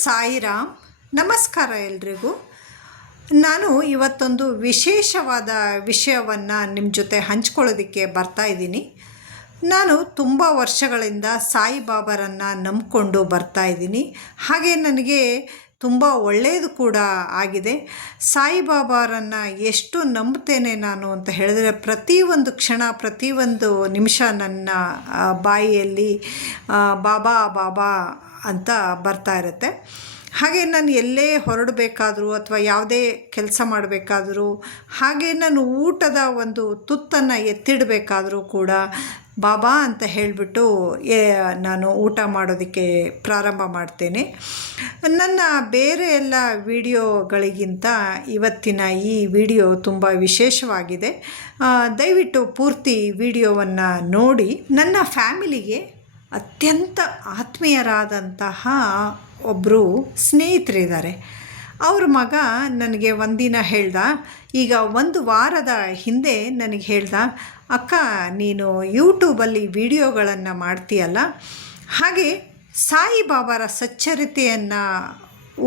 ಸಾಯಿರಾಮ್. ನಮಸ್ಕಾರ ಎಲ್ರಿಗೂ. ನಾನು ಇವತ್ತೊಂದು ವಿಶೇಷವಾದ ವಿಷಯವನ್ನು ನಿಮ್ಮ ಜೊತೆ ಹಂಚ್ಕೊಳ್ಳೋದಕ್ಕೆ ಬರ್ತಾ ಇದ್ದೀನಿ. ನಾನು ತುಂಬ ವರ್ಷಗಳಿಂದ ಸಾಯಿಬಾಬಾರನ್ನು ನಂಬಿಕೊಂಡು ಬರ್ತಾ ಇದ್ದೀನಿ. ಹಾಗೆ ನನಗೆ ತುಂಬ ಒಳ್ಳೆಯದು ಕೂಡ ಆಗಿದೆ. ಸಾಯಿಬಾಬಾರನ್ನು ಎಷ್ಟು ನಂಬ್ತೇನೆ ನಾನು ಅಂತ ಹೇಳಿದ್ರೆ, ಪ್ರತಿಯೊಂದು ಕ್ಷಣ ಪ್ರತಿಯೊಂದು ನಿಮಿಷ ನನ್ನ ಬಾಯಿಯಲ್ಲಿ ಬಾಬಾ ಬಾಬಾ ಅಂತ ಬರ್ತಾ ಇರುತ್ತೆ. ಹಾಗೆ ನಾನು ಎಲ್ಲೇ ಹೊರಡಬೇಕಾದ್ರೂ ಅಥವಾ ಯಾವುದೇ ಕೆಲಸ ಮಾಡಬೇಕಾದ್ರೂ, ಹಾಗೆ ನಾನು ಊಟದ ಒಂದು ತುತ್ತನ್ನು ಎತ್ತಿಡಬೇಕಾದ್ರೂ ಕೂಡ ಬಾಬಾ ಅಂತ ಹೇಳಿಬಿಟ್ಟು ನಾನು ಊಟ ಮಾಡೋದಕ್ಕೆ ಪ್ರಾರಂಭ ಮಾಡ್ತೇನೆ. ನನ್ನ ಬೇರೆ ಎಲ್ಲ ವಿಡಿಯೋಗಳಿಗಿಂತ ಇವತ್ತಿನ ಈ ವಿಡಿಯೋ ತುಂಬ ವಿಶೇಷವಾಗಿದೆ. ದಯವಿಟ್ಟು ಪೂರ್ತಿ ವಿಡಿಯೋವನ್ನು ನೋಡಿ. ನನ್ನ ಫ್ಯಾಮಿಲಿಗೆ ಅತ್ಯಂತ ಆತ್ಮೀಯರಾದಂತಹ ಒಬ್ಬರು ಸ್ನೇಹಿತರಿದ್ದಾರೆ. ಅವ್ರ ಮಗ ನನಗೆ ಒಂದಿನ ಹೇಳ್ದ, ಈಗ ಒಂದು ವಾರದ ಹಿಂದೆ ನನಗೆ ಹೇಳ್ದ, ಅಕ್ಕ ನೀನು ಯೂಟ್ಯೂಬಲ್ಲಿ ವಿಡಿಯೋಗಳನ್ನು ಮಾಡ್ತೀಯಲ್ಲ, ಹಾಗೆ ಸಾಯಿಬಾಬಾರ ಸಚ್ಚರಿತೆಯನ್ನು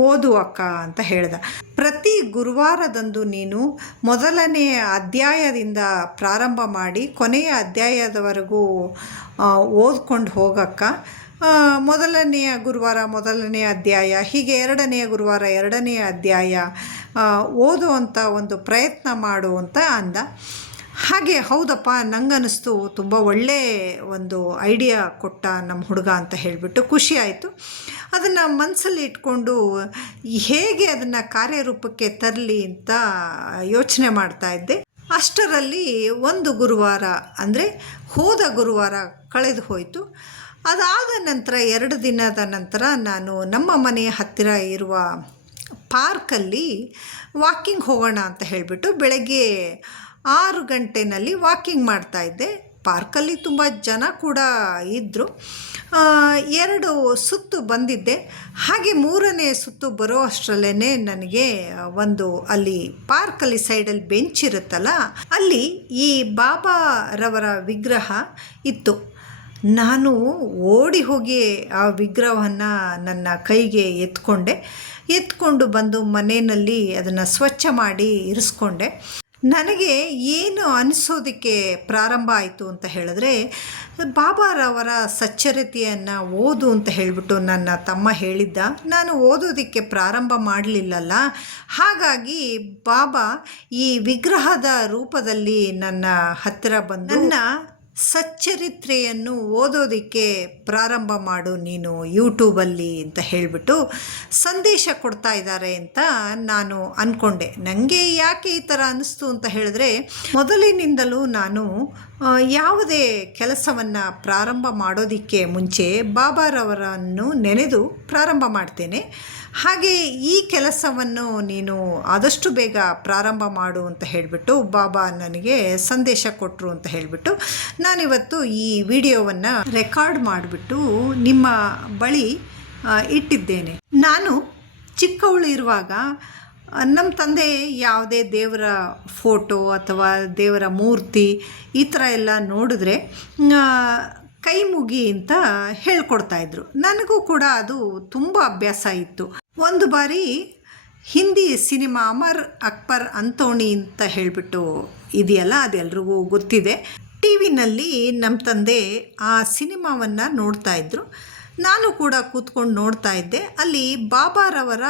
ಓದು ಅಕ್ಕ ಅಂತ ಹೇಳ್ದ. ಪ್ರತಿ ಗುರುವಾರದಂದು ನೀನು ಮೊದಲನೆಯ ಅಧ್ಯಾಯದಿಂದ ಪ್ರಾರಂಭ ಮಾಡಿ ಕೊನೆಯ ಅಧ್ಯಾಯದವರೆಗೂ ಓದ್ಕೊಂಡು ಹೋಗಕ್ಕ. ಮೊದಲನೆಯ ಗುರುವಾರ ಮೊದಲನೆಯ ಅಧ್ಯಾಯ, ಹೀಗೆ ಎರಡನೆಯ ಗುರುವಾರ ಎರಡನೆಯ ಅಧ್ಯಾಯ ಓದುವಂಥ ಒಂದು ಪ್ರಯತ್ನ ಮಾಡು ಅಂತ ಅಂದ. ಹಾಗೆ ಹೌದಪ್ಪ, ನಂಗನ್ನಿಸ್ತು ತುಂಬ ಒಳ್ಳೆಯ ಒಂದು ಐಡಿಯಾ ಕೊಟ್ಟ ನಮ್ಮ ಹುಡುಗ ಅಂತ ಹೇಳಿಬಿಟ್ಟು ಖುಷಿ ಆಯಿತು. ಅದನ್ನು ಮನಸ್ಸಲ್ಲಿ ಇಟ್ಕೊಂಡು ಹೇಗೆ ಅದನ್ನು ಕಾರ್ಯರೂಪಕ್ಕೆ ತರಲಿ ಅಂತ ಯೋಚನೆ ಮಾಡ್ತಾಯಿದ್ದೆ. ಅಷ್ಟರಲ್ಲಿ ಒಂದು ಗುರುವಾರ ಅಂದರೆ ಹೋದ ಗುರುವಾರ ಕಳೆದು ಹೋಯಿತು. ಅದಾದ ನಂತರ 2 ದಿನದ ನಂತರ ನಾನು ನಮ್ಮ ಮನೆಯ ಹತ್ತಿರ ಇರುವ ಪಾರ್ಕಲ್ಲಿ ವಾಕಿಂಗ್ ಹೋಗೋಣ ಅಂತ ಹೇಳಿಬಿಟ್ಟು ಬೆಳಗ್ಗೆ 6 ಗಂಟೆಯಲ್ಲಿ ವಾಕಿಂಗ್ ಮಾಡ್ತಾಯಿದ್ದೆ. ಪಾರ್ಕಲ್ಲಿ ತುಂಬ ಜನ ಕೂಡ ಇದ್ದರು. 2 ಸುತ್ತು ಬಂದಿದ್ದೆ. ಹಾಗೆ 3ನೇ ಸುತ್ತು ಬರೋ ಅಷ್ಟರಲ್ಲೇ ನನಗೆ ಒಂದು ಅಲ್ಲಿ ಪಾರ್ಕಲ್ಲಿ ಸೈಡಲ್ಲಿ ಬೆಂಚ್ ಇರುತ್ತಲ್ಲ, ಅಲ್ಲಿ ಈ ಬಾಬಾರವರ ವಿಗ್ರಹ ಇತ್ತು. ನಾನು ಓಡಿ ಹೋಗಿ ಆ ವಿಗ್ರಹವನ್ನು ನನ್ನ ಕೈಗೆ ಎತ್ಕೊಂಡು ಬಂದು ಮನೆಯಲ್ಲಿ ಅದನ್ನು ಸ್ವಚ್ಛ ಮಾಡಿ ಇರಿಸ್ಕೊಂಡೆ. ನನಗೆ ಏನು ಅನಿಸೋದಕ್ಕೆ ಪ್ರಾರಂಭ ಆಯಿತು ಅಂತ ಹೇಳಿದ್ರೆ, ಬಾಬಾರವರ ಸಚ್ಚರಿತೆಯನ್ನು ಓದು ಅಂತ ಹೇಳಿಬಿಟ್ಟು ನನ್ನ ತಮ್ಮ ಹೇಳಿದ್ದ. ನಾನು ಓದೋದಕ್ಕೆ ಪ್ರಾರಂಭ ಮಾಡಲಿಲ್ಲಲ್ಲ, ಹಾಗಾಗಿ ಬಾಬಾ ಈ ವಿಗ್ರಹದ ರೂಪದಲ್ಲಿ ನನ್ನ ಹತ್ತಿರ ಬಂದು ನನ್ನ ಸಚ್ಚರಿತ್ರೆಯನ್ನು ಓದೋದಕ್ಕೆ ಪ್ರಾರಂಭ ಮಾಡು ನೀನು ಯೂಟ್ಯೂಬಲ್ಲಿ ಅಂತ ಹೇಳಿಬಿಟ್ಟು ಸಂದೇಶ ಕೊಡ್ತಾ ಇದ್ದಾರೆ ಅಂತ ನಾನು ಅಂದ್ಕೊಂಡೆ. ನನಗೆ ಯಾಕೆ ಈ ಥರ ಅನ್ನಿಸ್ತು ಅಂತ ಹೇಳಿದ್ರೆ, ಮೊದಲಿನಿಂದಲೂ ನಾನು ಯಾವುದೇ ಕೆಲಸವನ್ನು ಪ್ರಾರಂಭ ಮಾಡೋದಕ್ಕೆ ಮುಂಚೆ ಬಾಬಾರವರನ್ನು ನೆನೆದು ಪ್ರಾರಂಭ ಮಾಡ್ತೇನೆ. ಹಾಗೆ ಈ ಕೆಲಸವನ್ನು ನೀನು ಆದಷ್ಟು ಬೇಗ ಪ್ರಾರಂಭ ಮಾಡು ಅಂತ ಹೇಳಿಬಿಟ್ಟು ಬಾಬಾ ನನಗೆ ಸಂದೇಶ ಕೊಟ್ಟರು ಅಂತ ಹೇಳಿಬಿಟ್ಟು ನಾನಿವತ್ತು ಈ ವಿಡಿಯೋವನ್ನು ರೆಕಾರ್ಡ್ ಮಾಡಿಬಿಟ್ಟು ನಿಮ್ಮ ಬಳಿ ಇಟ್ಟಿದ್ದೇನೆ. ನಾನು ಚಿಕ್ಕವಳು ಇರುವಾಗ ನಮ್ಮ ತಂದೆ ಯಾವುದೇ ದೇವರ ಫೋಟೋ ಅಥವಾ ದೇವರ ಮೂರ್ತಿ ಈ ಥರ ಎಲ್ಲ ನೋಡಿದ್ರೆ ಕೈ ಮುಗಿ ಅಂತ ಹೇಳ್ಕೊಡ್ತಾಯಿದ್ರು. ನನಗೂ ಕೂಡ ಅದು ತುಂಬ ಅಭ್ಯಾಸ ಇತ್ತು. ಒಂದು ಬಾರಿ ಹಿಂದಿ ಸಿನಿಮಾ ಅಮರ್ ಅಕ್ಬರ್ ಅಂತೋಣಿ ಅಂತ ಹೇಳಿಬಿಟ್ಟು ಇದೆಯಲ್ಲ, ಅದೆಲ್ರಿಗೂ ಗೊತ್ತಿದೆ. ಟಿ ವಿನಲ್ಲಿ ನಮ್ಮ ತಂದೆ ಆ ಸಿನಿಮಾವನ್ನು ನೋಡ್ತಾಯಿದ್ರು. ನಾನು ಕೂಡ ಕೂತ್ಕೊಂಡು ನೋಡ್ತಾ ಇದ್ದೆ. ಅಲ್ಲಿ ಬಾಬಾರವರ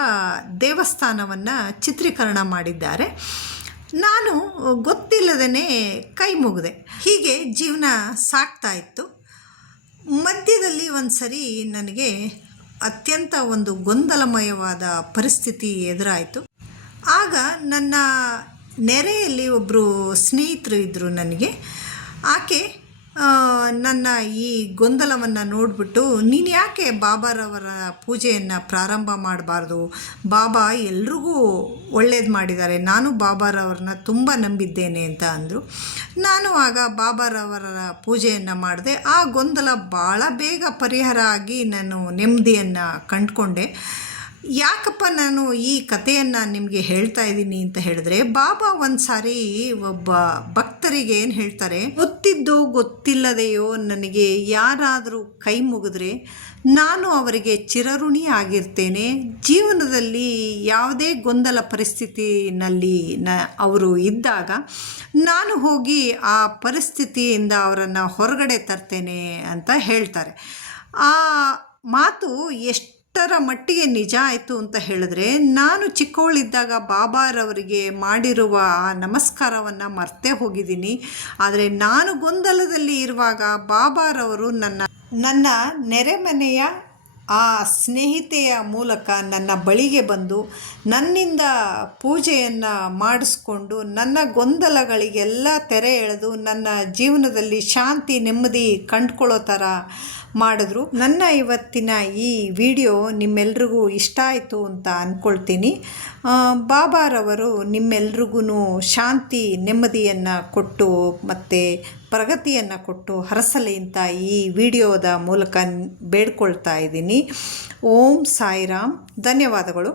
ದೇವಸ್ಥಾನವನ್ನು ಚಿತ್ರೀಕರಣ ಮಾಡಿದ್ದಾರೆ. ನಾನು ಗೊತ್ತಿಲ್ಲದೇ ಕೈ ಮುಗಿದೆ. ಹೀಗೆ ಜೀವನ ಸಾಗ್ತಾ ಇತ್ತು. ಮಧ್ಯದಲ್ಲಿ ಒಂದು ಸರಿ ನನಗೆ ಅತ್ಯಂತ ಒಂದು ಗೊಂದಲಮಯವಾದ ಪರಿಸ್ಥಿತಿ ಎದುರಾಯಿತು. ಆಗ ನನ್ನ ನೆರೆಯಲ್ಲಿ ಒಬ್ಬರು ಸ್ನೇಹಿತರು ಇದ್ದರು ನನಗೆ. ಆಕೆ ನನ್ನ ಈ ಗೊಂದಲವನ್ನು ನೋಡಿಬಿಟ್ಟು, ನೀನು ಯಾಕೆ ಬಾಬಾರವರ ಪೂಜೆಯನ್ನು ಪ್ರಾರಂಭ ಮಾಡಬಾರ್ದು, ಬಾಬಾ ಎಲ್ರಿಗೂ ಒಳ್ಳೇದು ಮಾಡಿದ್ದಾರೆ, ನಾನು ಬಾಬಾರವ್ರನ್ನ ತುಂಬ ನಂಬಿದ್ದೇನೆ ಅಂತ ಅಂದರು. ನಾನು ಆಗ ಬಾಬಾರವರ ಪೂಜೆಯನ್ನು ಮಾಡಿದೆ. ಆ ಗೊಂದಲ ಭಾಳ ಬೇಗ ಪರಿಹಾರ ಆಗಿ ನಾನು ನೆಮ್ಮದಿಯನ್ನು ಕಂಡುಕೊಂಡೆ. ಯಾಕಪ್ಪ ನಾನು ಈ ಕಥೆಯನ್ನು ನಿಮಗೆ ಹೇಳ್ತಾ ಇದ್ದೀನಿ ಅಂತ ಹೇಳಿದ್ರೆ, ಬಾಬಾ ಒಂದು ಸಾರಿ ಒಬ್ಬ ಭಕ್ತರಿಗೆ ಏನು ಹೇಳ್ತಾರೆ, ಗೊತ್ತಿದ್ದೋ ಗೊತ್ತಿಲ್ಲದೆಯೋ ನನಗೆ ಯಾರಾದರೂ ಕೈ ಮುಗಿದ್ರೆ ನಾನು ಅವರಿಗೆ ಚಿರಋಣಿ ಆಗಿರ್ತೇನೆ. ಜೀವನದಲ್ಲಿ ಯಾವುದೇ ಗೊಂದಲ ಪರಿಸ್ಥಿತಿನಲ್ಲಿ ಅವರು ಇದ್ದಾಗ ನಾನು ಹೋಗಿ ಆ ಪರಿಸ್ಥಿತಿಯಿಂದ ಅವರನ್ನು ಹೊರಗಡೆ ತರ್ತೇನೆ ಅಂತ ಹೇಳ್ತಾರೆ. ಆ ಮಾತು ಎಷ್ಟರ ಮಟ್ಟಿಗೆ ನಿಜ ಆಯಿತು ಅಂತ ಹೇಳಿದ್ರೆ, ನಾನು ಚಿಕ್ಕವಳಿದ್ದಾಗ ಬಾಬಾರವರಿಗೆ ಮಾಡಿರುವ ಆ ನಮಸ್ಕಾರವನ್ನು ಮರ್ತೇ ಹೋಗಿದ್ದೀನಿ. ಆದರೆ ನಾನು ಗೊಂದಲದಲ್ಲಿ ಇರುವಾಗ ಬಾಬಾರವರು ನನ್ನ ನೆರೆಮನೆಯ ಆ ಸ್ನೇಹಿತೆಯ ಮೂಲಕ ನನ್ನ ಬಳಿಗೆ ಬಂದು ನನ್ನಿಂದ ಪೂಜೆಯನ್ನು ಮಾಡಿಸ್ಕೊಂಡು ನನ್ನ ಗೊಂದಲಗಳಿಗೆಲ್ಲ ತೆರೆ ಎಳೆದು ನನ್ನ ಜೀವನದಲ್ಲಿ ಶಾಂತಿ ನೆಮ್ಮದಿ ಕಂಡುಕೊಳ್ಳೋ ಥರ ಮಾಡಿದ್ರು. ನನ್ನ ಇವತ್ತಿನ ಈ ವಿಡಿಯೋ ನಿಮ್ಮೆಲ್ರಿಗೂ ಇಷ್ಟ ಆಯಿತು ಅಂತ ಅಂದ್ಕೊಳ್ತೀನಿ. ಬಾಬಾರವರು ನಿಮ್ಮೆಲ್ರಿಗೂ ಶಾಂತಿ ನೆಮ್ಮದಿಯನ್ನು ಕೊಟ್ಟು ಮತ್ತು ಪ್ರಗತಿಯನ್ನು ಕೊಟ್ಟು ಹರಸಲಿ ಅಂತ ಈ ವಿಡಿಯೋದ ಮೂಲಕ ಬೇಡ್ಕೊಳ್ತಾ ಇದ್ದೀನಿ. ಓಂ ಸಾಯಿರಾಮ್. ಧನ್ಯವಾದಗಳು.